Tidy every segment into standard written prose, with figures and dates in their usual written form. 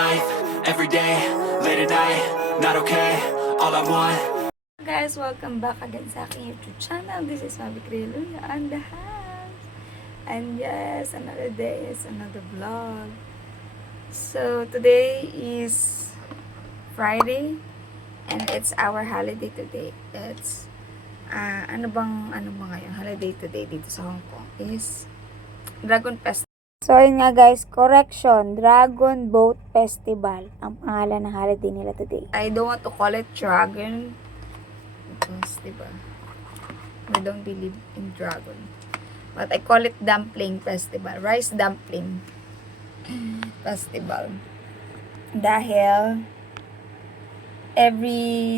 life, every day, late at night, not okay, all I want. Guys, welcome back again sa aking YouTube channel. This is Mavic Reluya on the house. And yes, another day is another vlog. So, today is Friday and it's our holiday today. It's, ano ba ngayon? Holiday today dito sa Hong Kong is Dragon Festival. So, yun nga guys, correction, Dragon Boat Festival ang pangalan ng holiday nila today. I don't want to call it Dragon because, diba, we don't believe in dragon. But I call it Dumpling Festival, Rice Dumpling Festival. Dahil,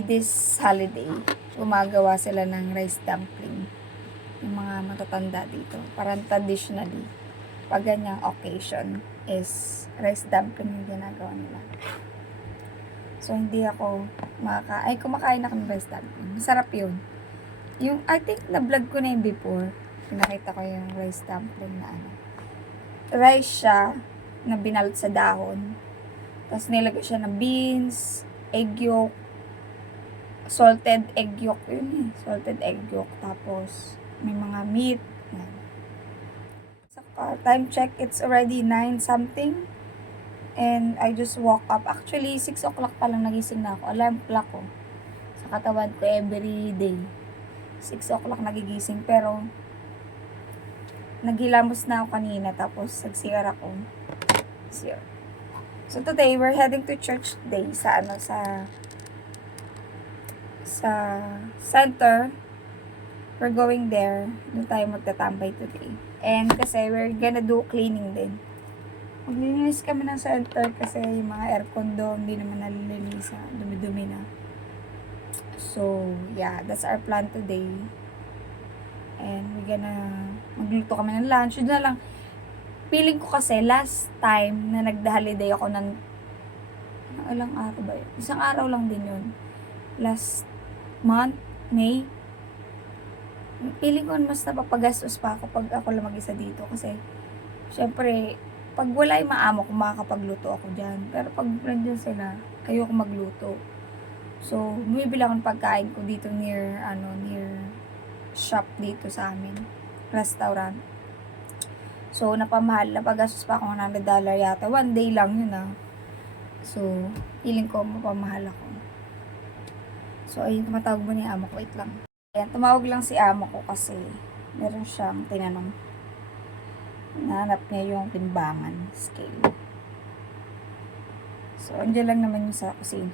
this holiday, gumagawa sila ng rice dumpling. Yung mga matatanda dito. Parang traditionally, pag ganyang occasion is rice dumpling yung ginagawa nila. So, hindi ako kumakain ako ng rice dumpling. Masarap yun. Yung, I think, na-vlog ko na yung before. Pinakita ko yung rice dumpling na rice siya, na binalot sa dahon. Tapos, nilagay siya ng beans, egg yolk, salted egg yolk yun eh. Salted egg yolk. Tapos, may mga meat. Yan. Time check, it's already 9 something. And I just woke up. Actually, 6 o'clock pa lang nagising na ako. Alarm clock ko. Sa katawan ko every day. 6 o'clock nagigising. Pero, naghilamos na ako kanina. Tapos, nag-CR ako. CR. So, today, we're heading to church today. Sa center. We're going there. Doon tayo magtatambay today. And kasi, we're gonna do cleaning din. Maglilinis kami ng center kasi yung mga aircon doon hindi naman nalilinis, dumi-dumi na. So, yeah, that's our plan today. And we're gonna magluto kami ng lunch. Yun na lang. Feeling ko kasi last time na nag-holiday ako ng ilang araw ba yun? Isang araw lang din yun. Last month, May. Feeling ko mas napapagastos pa ako pag ako lang mag-isa dito kasi syempre pag wala yung maamo ko, makakapagluto ako dyan. Pero pag nandiyan sila, ayoko magluto. So, bumibili ako ng pagkain ko dito near shop dito sa amin. Restaurant. So, napagastos pa ako ng $100 yata. One day lang yun So, feeling ko mapamahal ako. So, ayun, tumatawag mo ni amo ko. Wait lang. Ayan, tumawag lang si amo ko kasi meron siyang tinanong. Nahanap niya yung timbangan, scale. So, andyan lang naman yung sa kusina.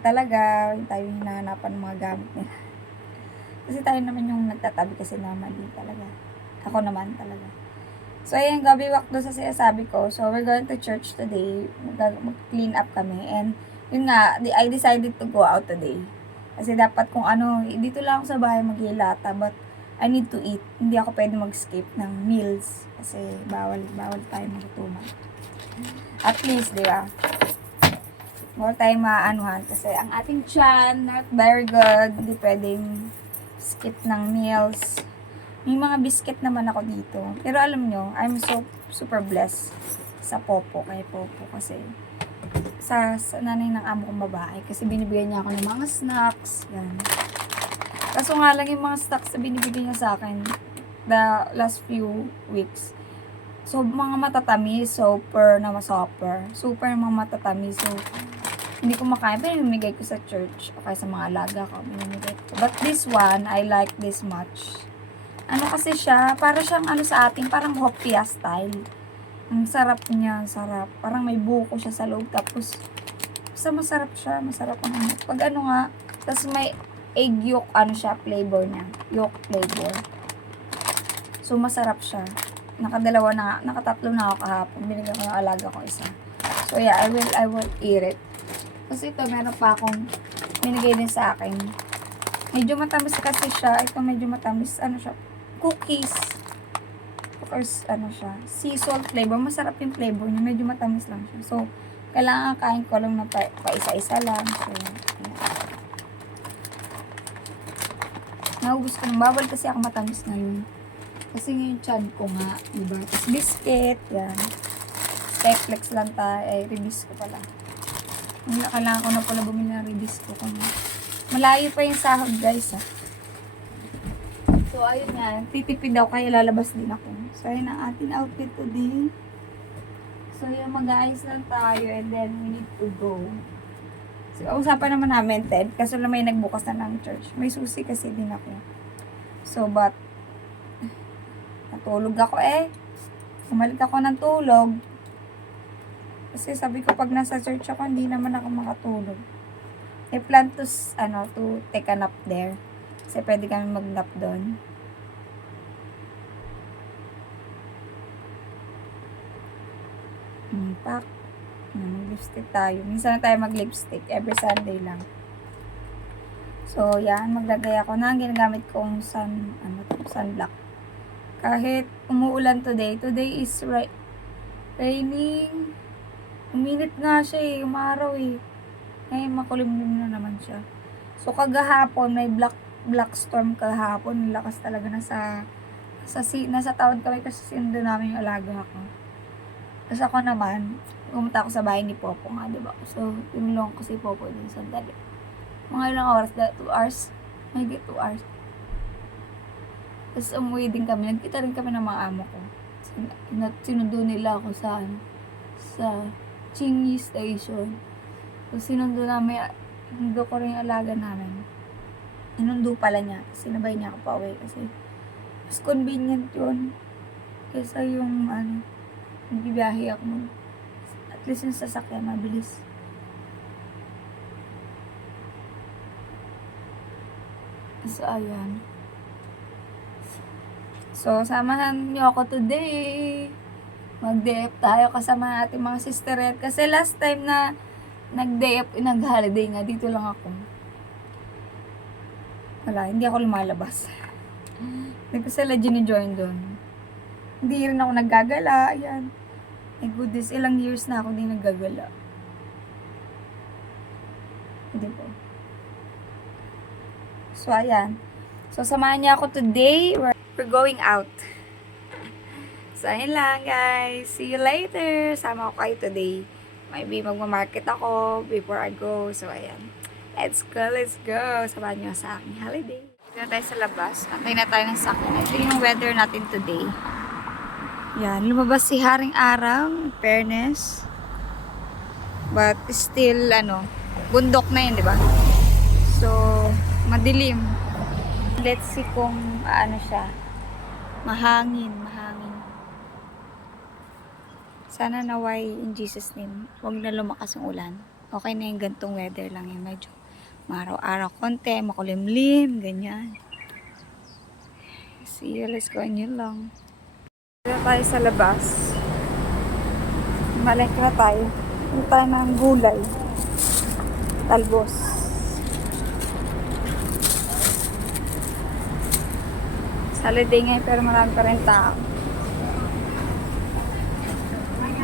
Talaga, tayo yung hinahanapan ng mga gamit nila. Kasi tayo naman yung nagtatabi kasi normally talaga. Ako naman talaga. So, ayan, gabi walk doon sa sinasabi ko. So, we're going to church today. Mag-clean up kami. And, yun nga, I decided to go out today. Kasi dapat kung dito lang ako sa bahay maghilata. But, I need to eat. Hindi ako pwede mag-skip ng meals. Kasi bawal tayo magtutuman. At least, di ba? Bawal tayo maanuhan. Kasi ang ating tiyan, not very good. Hindi pwedeng skip ng meals. May mga biscuit naman ako dito. Pero alam nyo, I'm so super blessed sa Popo. Kay Popo. Kasi sa nanay ng amo kong babae. Kasi binibigyan niya ako ng mga snacks. Yan. Kaso nga lang yung mga stocks na binibigay niya sa akin the last few weeks. So, mga matatamis, super na masopper. Super mga matatamis. So, hindi ko makain. Pero binibigay ko sa church. O kaya sa mga alaga ko. Binibigay ko. But this one, I like this much. Kasi siya, para siyang sa atin, parang hopia style. Ang sarap niya, sarap. Parang may buko siya sa loob. Tapos, masarap siya. Masarap pag nga, tapos may egg yolk, siya, flavor niya. Yolk flavor. So, masarap siya. Nakatatlo na ako kahapon. Binigyan ko yung alaga ko isa. So, yeah, I will eat it. Kasi ito, meron pa akong binigay din sa akin. Medyo matamis kasi siya. Ito medyo matamis. Siya? Cookies. Or, siya? Sea salt flavor. Masarap yung flavor niya. Medyo matamis lang siya. So, kailangan kain ko lang na pa isa-isa lang. So, yeah. Naubos ko ng bawal kasi ako matamis ngayon. Kasi ngayon chan ko nga, diba? Tapos biscuit, yan. Teflex lang tayo. Ay, release ko pala. Kailangan ko na pala bumili ng release ko. Malayo pa yung sahod, guys, ah. So, ayun nga. Titipid ako kaya lalabas din ako. So, ayun ang ating outfit today. So, yung mag-aayos lang tayo and then we need to go. So, usapan naman namin, Ted. Kasi may nagbukas na ng church. May susi kasi din ako. So, but natulog ako eh. Bumalik ako ng tulog. Kasi sabi ko pag nasa church ako, hindi naman ako makatulog. I plan to, to take a nap there. Kasi pwede kami mag-nap doon. Pak. Mag-lipstick tayo. Minsan na tayo mag-lipstick. Every Sunday lang. So, yan. Maglagay ako ng ginagamit kong sunblock. Kahit umuulan today. Today is raining. Uminit nga siya eh. Umaraw eh. Ngayon makulimlim na naman siya. So, kagahapon, may black storm kahapon. Lakas talaga nasa tawad kami kasi sinundo namin yung alaga ko. Tapos ako naman, pumunta ako sa bahay ni Popo nga, diba? So, tinulong ko si Popo din sandali. Mga ilang oras, 2 hours. Mahigit 2 hours. Tapos umuwi din kami. Nagkita rin kami ng mga amo ko. Sinundo nila ako sa Chingy Station. So, sinundo ko rin yung alaga namin. Sinundo pala niya. Sinabay niya ako pa uwi kasi mas convenient yun. Kesa yung, nagbibiyahe ako. At least yung sasakyan, mabilis. So, ayan. So, samahan niyo ako today. Mag-day off tayo kasama ating mga sisterette. Kasi last time na nag-day off, nag-holiday nga, dito lang ako. Wala, hindi ako lumalabas. Hindi ko sila gini-join doon. Hindi rin ako naggagala. Ayan. My goodness, ilang years na ako di naggagala. Hindi po. So, ayan. So, samahan niya ako today. We're going out. So, ayun lang, guys. See you later. Sama ko kayo today. Maybe magmamarket ako before I go. So, ayan. Let's go, let's go. Samahan niyo sa aking holiday. Dito na tayo sa labas. Antay na tayo ng sakyan. Ito yung weather natin today. Yan. Lumabas si Haring Araw. In fairness. But still, bundok na yun, di ba? So, madilim. Let's see kung siya. Mahangin. Sana naway in Jesus name. Huwag na lumakas ang ulan. Okay na yung gantong weather lang yun. Medyo maraw-araw konti, makulimlim, ganyan. See you, let's go. Yun lang. Dito tayo sa labas. Malengke na tayo. Dito tayo ng gulay. Talbos. Holiday ngayon pero marami pa rin tao.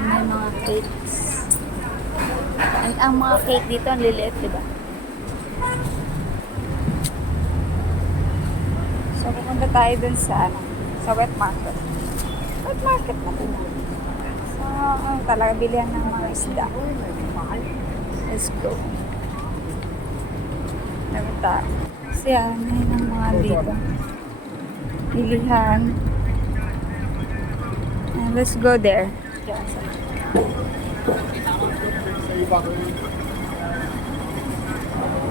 May mga cakes. Ang mga cake dito ang liliit, diba? So, pupunta tayo dun sa wet market. Wet market na dun. So, talaga bilihan ng mga isda. Let's go. Nabi tayo. Kasi may ng mga dito. Bilihan. And let's go there.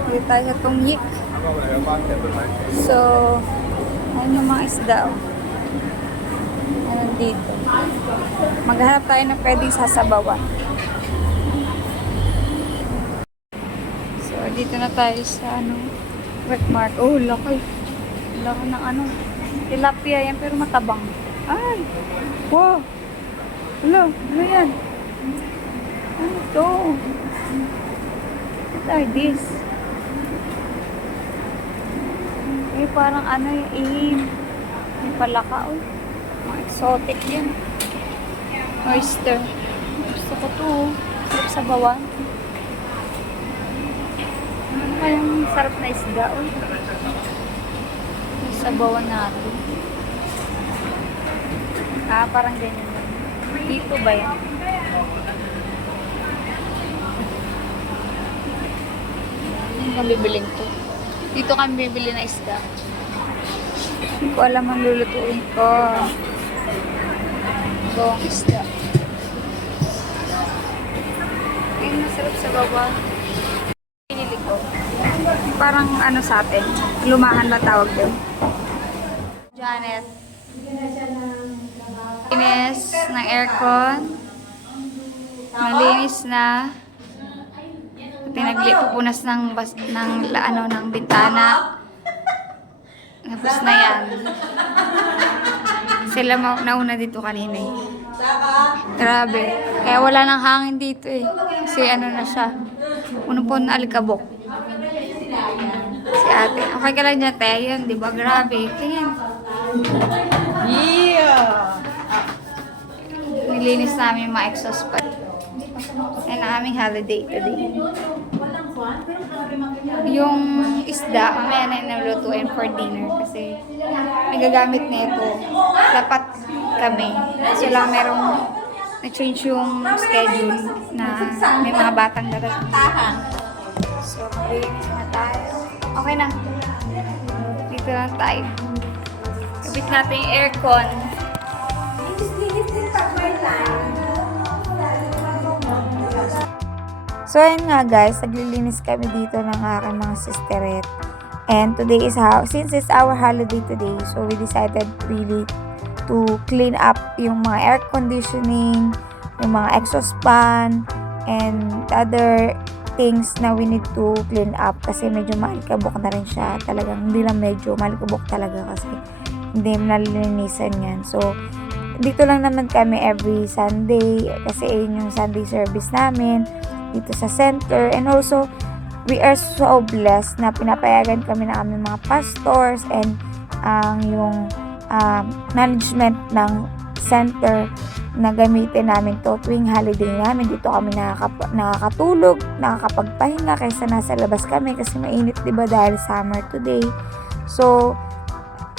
Dito tayo sa Tungyik. So, ayun yung mga isda. Ayun dito. Maghanap tayo ng pwedeng sasabawan. So, dito na tayo sa wet market. Oh, laki. Laki ng tilapia yan pero matabang. Ay! Wow! Hello, ano yan? Ano to? What are this? Parang yung may palaka, mga exotic yan. Oyster. Gusto ko to, sarap sa bawan. Ano kayang sarap na isda, sa bawan natin. Parang ganyan. Dito ba yan? Hindi kami bibiling to. Dito kami bibili na isda. Hindi ko alam ang lulutuin ko. Buong isda. Ay, masarap sa baba. Pinili ko. Parang ano sa atin. Lumahan na tawag doon. Janet. Linis ng aircon. Malinis na. Pupunas ng ng bintana. Tapos na yan. Sila nauna dito kanina eh. Grabe. Kaya wala nang hangin dito eh. Kasi ano na siya. Puno po na alikabok. Si ate. Okay ka lang dyan, te. Yun, di ba? Grabe. Tingin. Yeah! Nilinis namin yung mga exhaust pan. And ang aming holiday today. Yung isda, mamaya na nalulutuin for dinner kasi nagagamit nito. Dapat kami. So lang merong na-change yung schedule na may mga batang darating. So, maglinis na tayo. Okay na. Dito lang tayo. Kapit natin yung aircon. So, ayun nga guys, naglilinis kami dito ng aking mga sisteret. And today is since it's our holiday today, so we decided really to clean up yung mga air conditioning, yung mga exhaust fan, and other things na we need to clean up kasi medyo malikabok na rin siya. Talagang hindi lang medyo malikabok talaga kasi hindi nalilinisan yan. So, dito lang naman kami every Sunday kasi yun yung Sunday service namin dito sa center. And also, we are so blessed na pinapayagan kami ng aming mga pastors and yung management ng center na gamitin namin to tuwing holiday namin. Dito kami nakakatulog, nakakapagpahinga kaysa nasa labas kami kasi mainit, diba, dahil summer today. So,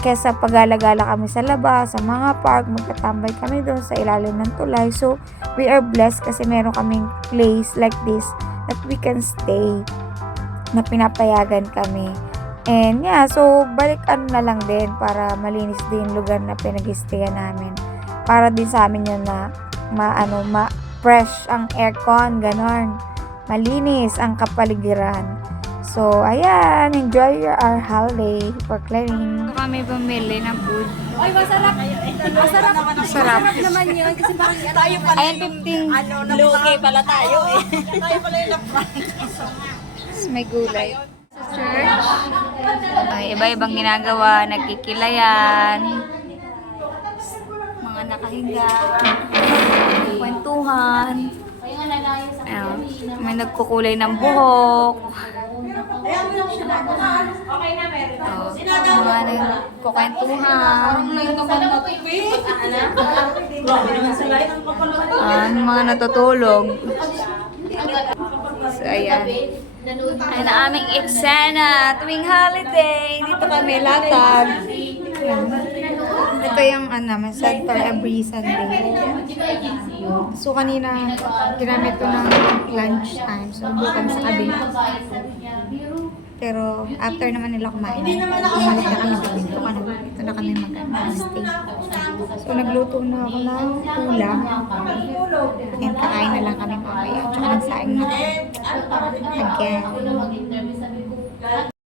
kesa pagala-gala kami sa labas, sa mga park, magtatambay kami doon sa ilalim ng tulay. So, we are blessed kasi meron kaming place like this that we can stay, na pinapayagan kami. And yeah, so balik na lang din para malinis din yung lugar na pinag-stayan namin. Para din sa amin yun na fresh ang aircon, ganon. Malinis ang kapaligiran. So, ayan, enjoy our holiday for cleaning. Kami bumili ng food. Ay, masarap. Masarap. Masarap naman yun. Kasi parang tayo pala ayan, yung 15. lugi pala tayo eh. Tayo pala yung lapran. May gulay. Sa church, ay, iba-ibang ginagawa, nagkikilayan, mga nakahiga, kwentuhan, ayun, may nagkukulay ng buhok. Mga nagkukwentuhan. Mga natutulog. So, ayan. Ay na aming eksena tuwing holiday. Dito kami latag. Ito yung may center every Sunday. So kanina ginamit ko ng lunch time. So doon kami sa kabila. Pero after naman nila kumain, bumalik na kami dito. Dito na kami mag-stay. So nagluto na ako ng ulam. And kakain na lang kami mamaya. Tsaka nagsaing na kami. Again.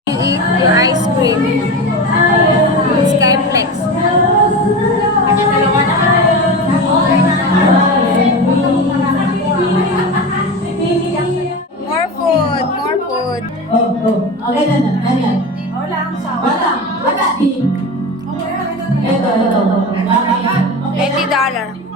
You eat your ice cream. Skyflex. More food, more food. Okay na na. Ano yan? Wala. Wala. Ito. $80.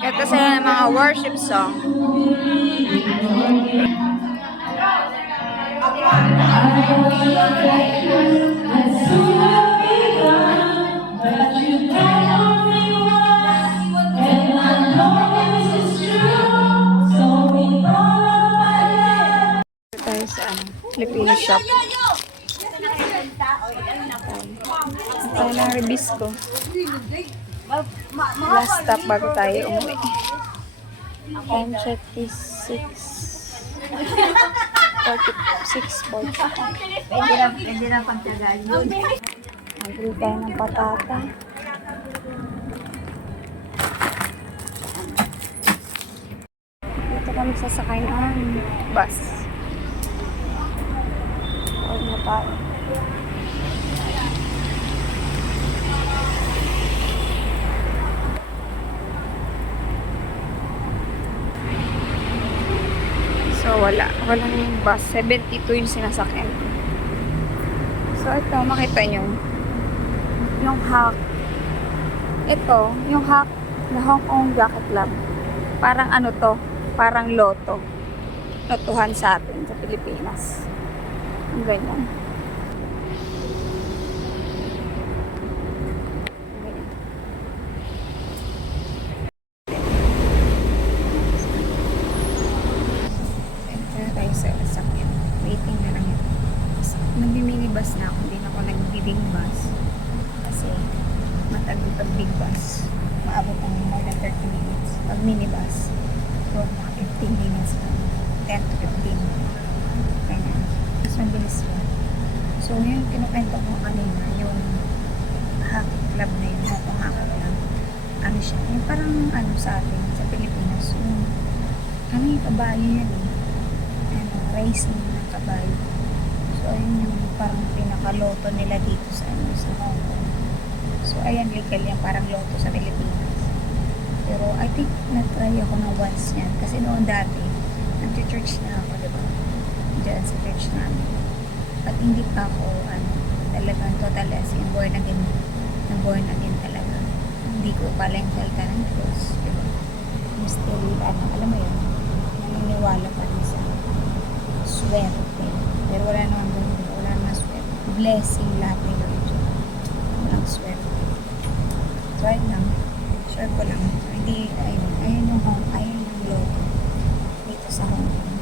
Ito sila ng mga worship song. Tayo sa Tayo ng release ko. Last stop bago tayo umuwi. Time check is 6:46. Pwede na pagtagal yun. Magbili tayo ng patata. Dito kami sasakay ng bus. Huwag na tayo. So, walang bus. 72 yung sinasakyan ko. So, ito, makita nyo. Yung hack. Ito, yung hack na Hong Kong Jacket Club. Parang ano to? Parang loto. Lotuhan sa atin sa Pilipinas. Ang ganyan. Sa sakyan. Waiting na lang yun. Nagbi-minibus na ako. Hindi na ako nag-big bus. Kasi matagal pag big bus. Maabot ng more than 30 minutes. Pag minibus, so mga 15 minutes lang. 10 to 15. Ganyan. Mas mabilis yun. So yung kinukwento ko kanina, yung hack club na yun, hack club. Ano siya? Yung parang ano sa atin, sa Pilipinas. Yung ano yung kabayo yan eh. Racing ng kabayo. So, ayun yung parang pinakaloto nila dito sa Hong Kong. So, ayan, legal yan. Parang loto sa Pilipinas. Pero, I think, na-try ako na once yan. Kasi noon dati, nag-church na ako, diba? Diyan sa church namin. At hindi pa ako, talagang total as in, born again talaga. Hindi ko pala yung salta ng Diyos, diba? I'm still, alam mo yun, naniniwala pa rin sa swerte. Pero wala naman swerte. Blessing lahat ni Lord. Walang swerte. So, ayun lang. Sure ko lang. Hindi, ayun yung logo dito sa Hong Kong.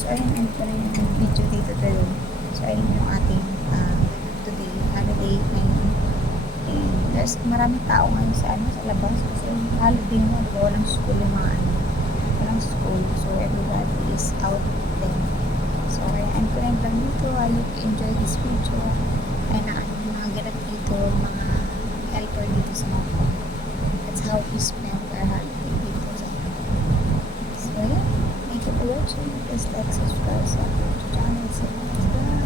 So, ayun, end ko rin yung video dito today. So, ayun yung ating today, holiday ngayon. And there's maraming tao ngayon sa labas kasi holiday mo, walang school yung mga walang school. So, everybody is out there. So, and ko rin lang dito. I hope you enjoy this video. Ay na mga ganap dito, mga helper dito sa Hong Kong. That's how we spend our holiday dito sa Hong Kong. So, yeah. Thank you for watching. Please like, subscribe sa channel. So, bye.